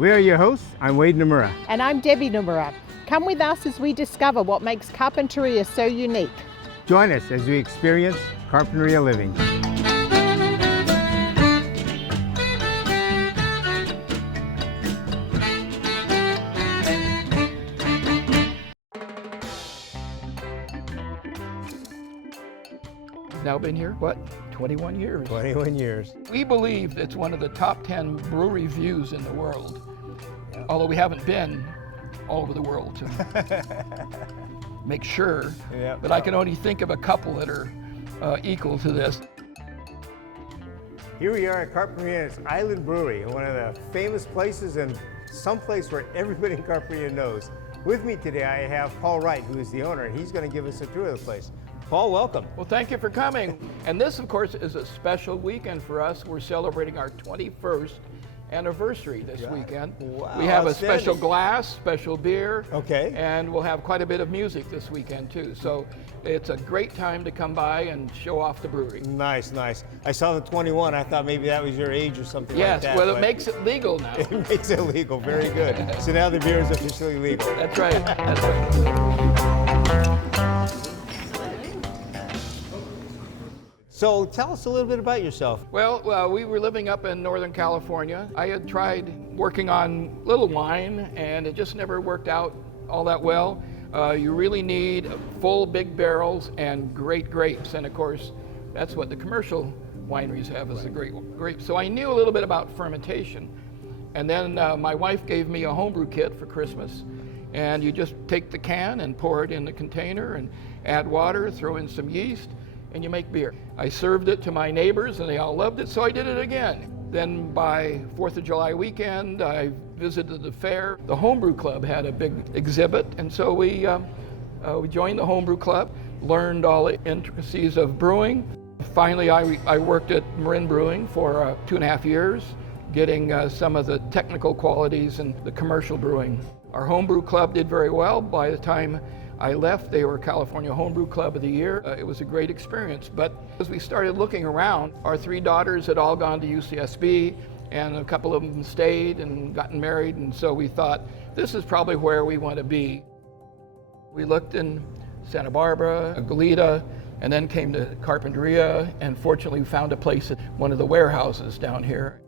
We are your hosts. I'm Wade Nomura. And I'm Debbie Nomura. Come with us as we discover what makes Carpinteria so unique. Join us as we experience Carpinteria living. Now been here, 21 years. 21 years. We believe it's one of the top 10 brewery views in the world, although we haven't been all over the world to make sure, but I can only think of a couple that are equal to this. Here we are at Carpinteria's Island Brewery, one of the famous places and some place where everybody in Carpinteria knows. With me today I have Paul Wright, who is the owner, and he's going to give us a tour of the place. Paul, welcome. Well, thank you for coming. And this, of course, is a special weekend for us. We're celebrating our 21st anniversary this weekend. Wow, we have a special glass, special beer, and we'll have quite a bit of music this weekend too. So it's a great time to come by and show off the brewery. Nice, nice. I saw the 21. I thought maybe that was your age or something like that. Yes, well, it makes it legal now. It makes it legal. Very good. So now the beer is officially legal. That's right. That's right. So tell us a little bit about yourself. Well, we were living up in Northern California. I had tried working on little wine, and it just never worked out all that well. You really need full big barrels and great grapes, and of course, that's what the commercial wineries have, is the great grapes. So I knew a little bit about fermentation, and then my wife gave me a homebrew kit for Christmas, and you just take the can and pour it in the container and add water, throw in some yeast, and you make beer. I served it to my neighbors and they all loved it, so I did it again. Then by 4th of July weekend, I visited the fair. The Homebrew Club had a big exhibit, and so we joined the Homebrew Club, learned all the intricacies of brewing. Finally, I worked at Marin Brewing for 2.5 years, getting some of the technical qualities in the commercial brewing. Our Homebrew Club did very well. By the time I left, they were California Homebrew Club of the Year. It was a great experience, but as we started looking around, our 3 daughters had all gone to UCSB, and a couple of them stayed and gotten married, and so we thought, this is probably where we want to be. We looked in Santa Barbara, Goleta, and then came to Carpinteria, and fortunately we found a place at one of the warehouses down here.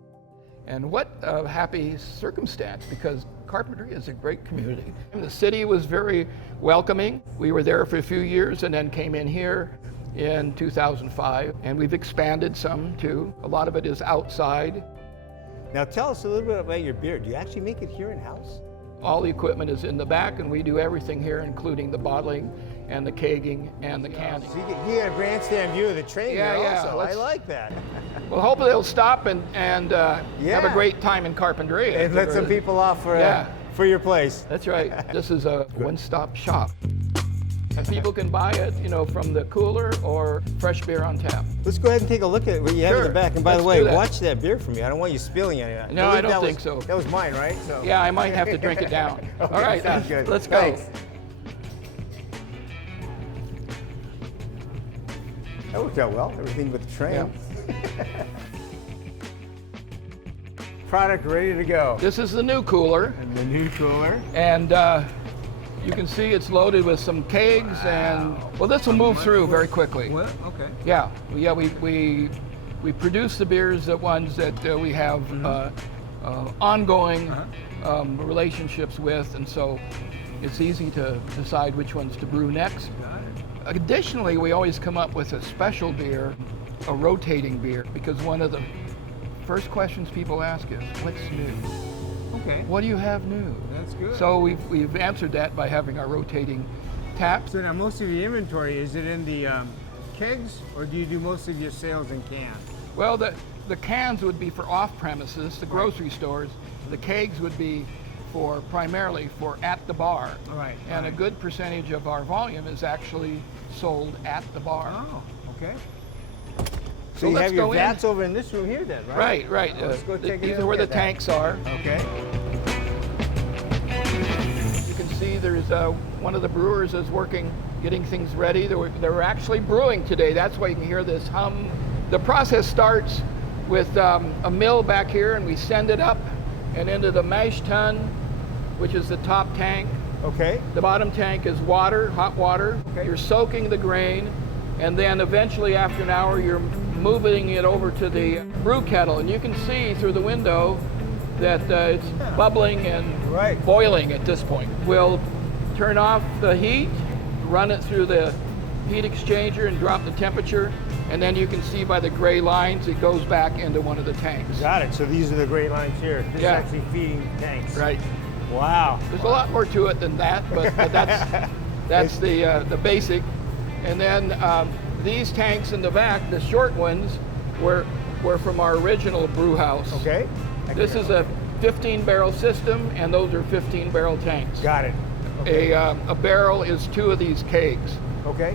And what a happy circumstance, because Carpinteria is a great community. The city was very welcoming. We were there for a few years and then came in here in 2005, and we've expanded some too. A lot of it is outside. Now tell us a little bit about your beer. Do you actually make it here in-house? All the equipment is in the back, and we do everything here, including the bottling and the kegging and the canning. So you get a grandstand view of the train here also. I like that. Well, hopefully they'll stop and have a great time in Carpinteria. And let some people off for your place. That's right. This is a one-stop shop. And people can buy it, from the cooler or fresh beer on tap. Let's go ahead and take a look at what you have in the back. And by the way, watch that beer for me. I don't want you spilling any of that. No, I don't think so. That was mine, right? So. Yeah, I might have to drink it down. Okay, all right, good. Let's go. Thanks. That worked out well, everything but the train. Yeah. Product ready to go. This is the new cooler. And the new cooler. And you can see it's loaded with some kegs, and well, this will move through very quickly. What? Okay. Yeah, we produce the beers, the ones that we have ongoing relationships with, and so it's easy to decide which ones to brew next. Additionally, we always come up with a special beer, a rotating beer, because one of the first questions people ask is, what's new? Okay. What do you have new? That's good. So we've answered that by having our rotating taps. So now most of your inventory, is it in the kegs, or do you do most of your sales in cans? Well, the cans would be for off-premises, the grocery stores. The kegs would be primarily for at the bar. Right. And a good percentage of our volume is actually sold at the bar. Oh, okay. So you have your vats over in this room here then, right? Right. Let's go take a these look are where the at that. tanks are. Okay. You can see there's one of the brewers is working, getting things ready. They were actually brewing today. That's why you can hear this hum. The process starts with a mill back here, and we send it up and into the mash tun, which is the top tank. Okay. The bottom tank is water, hot water. Okay. You're soaking the grain, and then eventually after an hour you're moving it over to the brew kettle, and you can see through the window that it's bubbling and Right. boiling at this point. We'll turn off the heat, run it through the heat exchanger and drop the temperature, and then you can see by the gray lines it goes back into one of the tanks. Got it. So these are the gray lines here. This Yeah. is actually feeding tanks. Right. Wow. There's a lot more to it than that, but that's the basic. And then these tanks in the back, the short ones, were from our original brew house. Okay. This is a 15-barrel system, and those are 15-barrel tanks. Got it. Okay. A barrel is 2 of these kegs. Okay.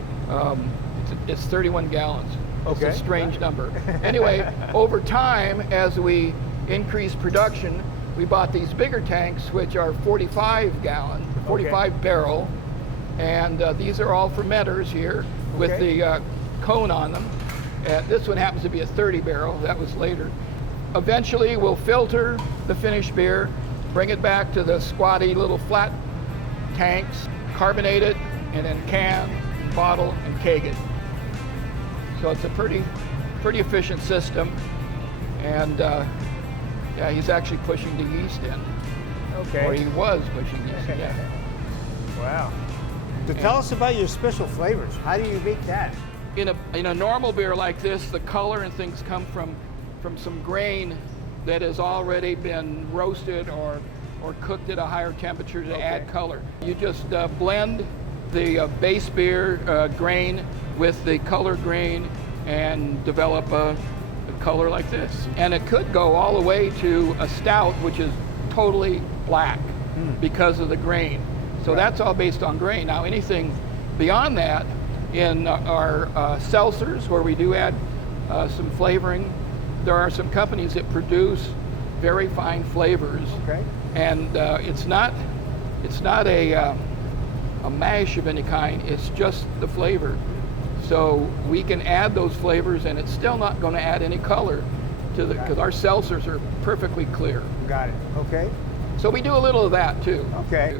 It's 31 gallons. Okay. It's a strange number. Anyway, over time, as we increase production, we bought these bigger tanks, which are 45 gallon, 45 barrel, and these are all fermenters here with Okay. the cone on them. This one happens to be a 30 barrel, that was later. Eventually, we'll filter the finished beer, bring it back to the squatty little flat tanks, carbonate it, and then can, bottle, and keg it. So it's a pretty efficient system, and yeah, he's actually pushing the yeast in. Okay. Or he was pushing yeast in. Yeah. Wow. So tell us about your special flavors. How do you make that? In a normal beer like this, the color and things come from some grain that has already been roasted or cooked at a higher temperature to add color. You just blend the base beer grain with the color grain and develop a color like this. And it could go all the way to a stout, which is totally black because of the grain. So that's all based on grain. Now anything beyond that, in our seltzers, where we do add some flavoring, there are some companies that produce very fine flavors. Okay. And it's not a mash of any kind, it's just the flavor. So we can add those flavors and it's still not going to add any color to the, because our seltzers are perfectly clear. Got it. Okay. So we do a little of that too. Okay.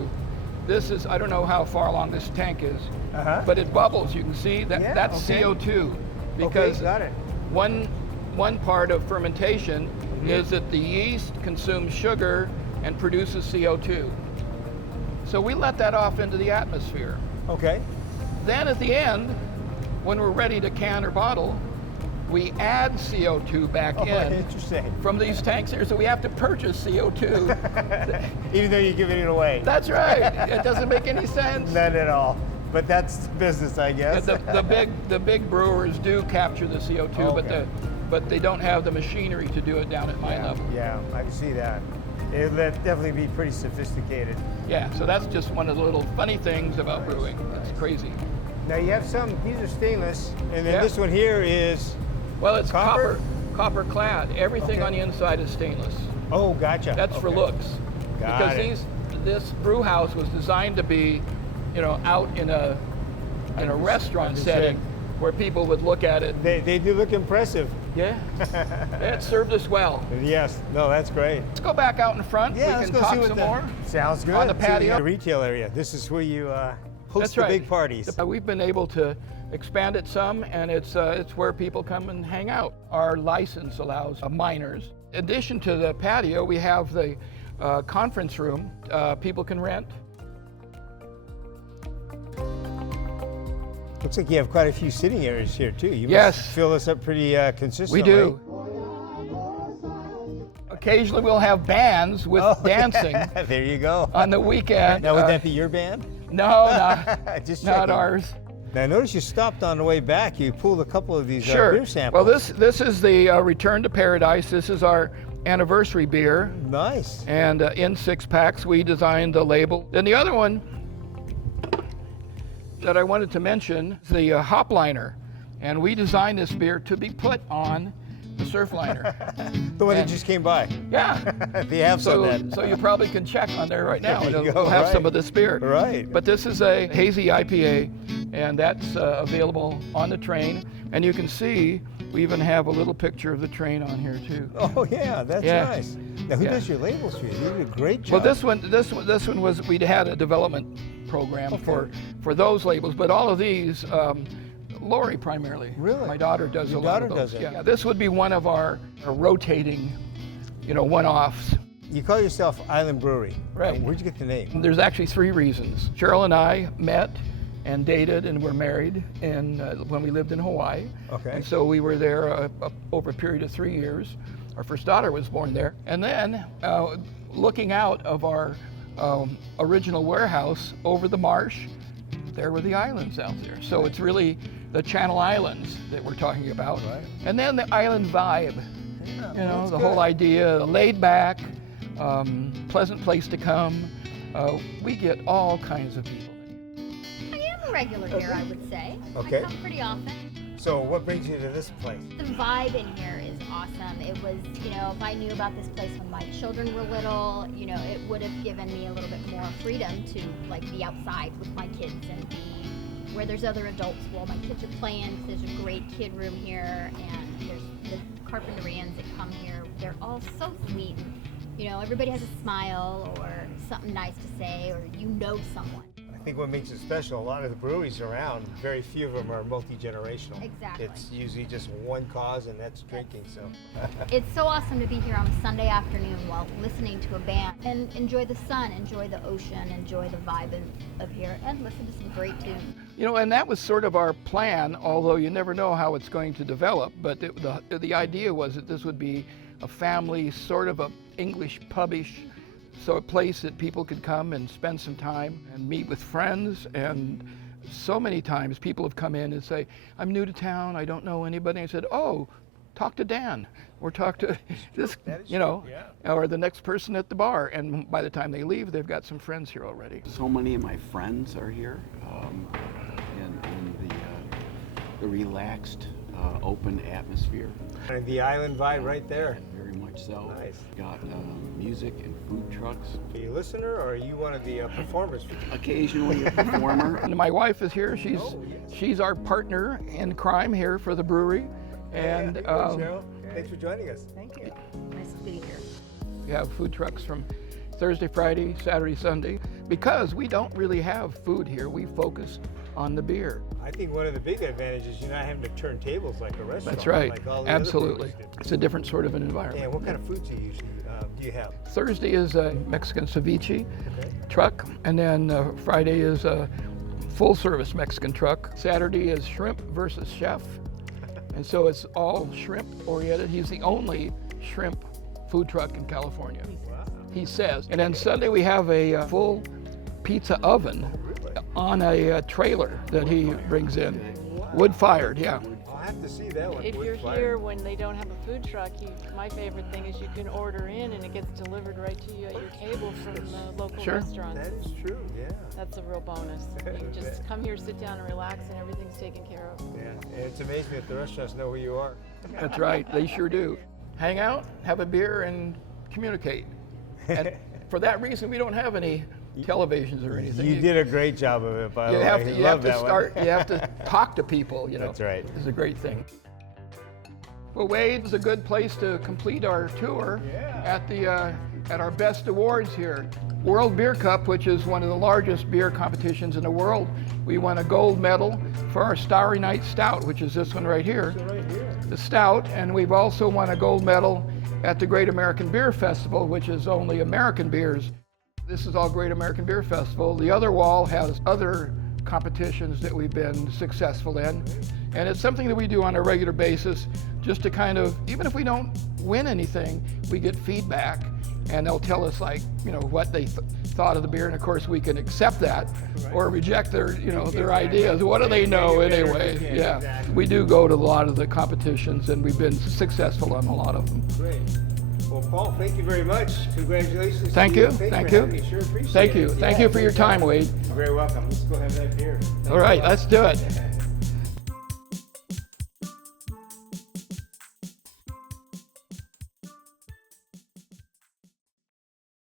This is, I don't know how far along this tank is, but it bubbles. You can see that that's CO2. Because got it. one part of fermentation is that the yeast consumes sugar and produces CO2. So we let that off into the atmosphere. Okay. Then at the end, when we're ready to can or bottle, we add CO2 back in Interesting. from these tanks here. So we have to purchase CO2. Even though you're giving it away. That's right. It doesn't make any sense. Not at all. But that's business, I guess. The big brewers do capture the CO2, but they don't have the machinery to do it down at my level. Yeah, I can see that. It'll definitely be pretty sophisticated. Yeah, so that's just one of the little funny things about brewing. It's crazy. Now you have some, these are stainless, and then this one here is, Well, it's Copper? copper clad. Everything on the inside is stainless. oh, gotcha. That's for looks. Got Because it. this brew house was designed to be, out in a restaurant setting where people would look at it. They do look impressive. Yeah. It served us well. Yes, no, that's great. Let's go back out in front. Yeah, we let's can go see talk what some the, more. Sounds good. On the See patio. The retail area. This is where you host That's the right. big parties. We've been able to expand it some, and it's where people come and hang out. Our license allows minors. In addition to the patio, we have the conference room people can rent. Looks like you have quite a few sitting areas here too. You Yes. must fill this up pretty consistently. We do. Occasionally we'll have bands with dancing Yeah, there you go. on the weekend. Now would that be your band? No, Just not checking. ours. Now I noticed you stopped on the way back. You pulled a couple of these Sure. beer samples. Well, this is the Return to Paradise. This is our anniversary beer. Nice. And in 6-packs, we designed the label. Then the other one that I wanted to mention is the hop liner. And we designed this beer to be put on the surf liner. The one that just came by. Yeah. They have some then. So you probably can check on there right now. There you It'll go, we'll have right. some of this beer. Right. But this is a hazy IPA, and that's available on the train. And you can see we even have a little picture of the train on here too. Oh yeah, that's nice. Now, who Yeah. does your labels for you? You do a great job. Well, this one was, we'd had a development program for those labels, but all of these, Lori primarily. Really? My daughter does Your a lot of daughter those. does it? Yeah, this would be one of our rotating, one-offs. You call yourself Island Brewery. Right. Where'd you get the name? There's actually 3 reasons. Cheryl and I met and dated and were married when we lived in Hawaii. Okay. And so we were there over a period of 3 years. Our first daughter was born there. And then looking out of our original warehouse over the marsh, there were the islands out there. So it's really the Channel Islands that we're talking about. Right. And then the island vibe, that's the good. whole idea, laid back, pleasant place to come. We get all kinds of people. I am a regular here, I would say. Okay. I come pretty often. So what brings you to this place? The vibe in here is awesome. It was, if I knew about this place when my children were little, it would have given me a little bit more freedom to be outside with my kids and be where there's other adults while my kids are playing. There's a great kid room here, and there's the Carpinterians that come here. They're all so sweet. Everybody has a smile or something nice to say, or someone. I think what makes it special, a lot of the breweries around, very few of them are multi-generational. Exactly. It's usually just one cause, and that's drinking, so. It's so awesome to be here on a Sunday afternoon while listening to a band and enjoy the sun, enjoy the ocean, enjoy the vibe of here, and listen to some great tunes. And that was sort of our plan, although you never know how it's going to develop. But the idea was that this would be a family, sort of a English pubish, so a place that people could come and spend some time and meet with friends. And so many times people have come in and say, I'm new to town, I don't know anybody. And I said, oh, talk to Dan, or talk to this, or the next person at the bar. And by the time they leave, they've got some friends here already. So many of my friends are here, and the relaxed, open atmosphere. And the island vibe right there. Very much so. Nice. Got music and food trucks. Are you a listener, or are you one of the performers? Occasionally a performer. And my wife is here. She's our partner in crime here for the brewery. And Hey, Cheryl, thanks for joining us. Thank you. Nice to be here. we have food trucks from Thursday, Friday, Saturday, Sunday. Because we don't really have food here, we focus on the beer. I think one of the big advantages, you're not having to turn tables like a restaurant. That's right. Like all the Absolutely. Other breweries do. It's a different sort of an environment. And what kind of foods do you have? Thursday is a Mexican ceviche Okay. truck, and then Friday is a full service Mexican truck. Saturday is shrimp versus chef, and so it's all shrimp oriented. He's the only shrimp food truck in California, he says. And then Sunday we have a full pizza oven on a trailer that he brings in. Wood fired, yeah. I'll have to see that one. If Wood you're fired. here when they don't have a food truck, my favorite thing is you can order in and it gets delivered right to you at your table from the local Sure. restaurants. That is true, yeah. That's a real bonus. You can just come here, sit down and relax and everything's taken care of. Yeah, and it's amazing that the restaurants know who you are. That's right, they sure do. Hang out, have a beer, and communicate. And for that reason, we don't have any televisions or anything. You did a great job of it, by the You way. have to, I you love have to that start, one. you have to talk to people, That's right. It's a great thing. Well, Wade's a good place to complete our tour at our best awards here. World Beer Cup, which is one of the largest beer competitions in the world. We won a gold medal for our Starry Night Stout, which is this one right here. The Stout, and we've also won a gold medal at the Great American Beer Festival, which is only American beers. This is all Great American Beer Festival. The other wall has other competitions that we've been successful in. And it's something that we do on a regular basis just to kind of, even if we don't win anything, we get feedback and they'll tell us what they thought of the beer. And of course we can accept that or reject their, their ideas. What do they know anyway? Yeah, exactly. we do go to a lot of the competitions and we've been successful on a lot of them. Great. Well, Paul, thank you very much. Congratulations. Thank to you. Thanks Thank for you. having me. Sure appreciate Thank you. it. Thank Yeah, you for your thanks, time, guys. Wade. You're very welcome. Let's go have that beer. All right, let's do it.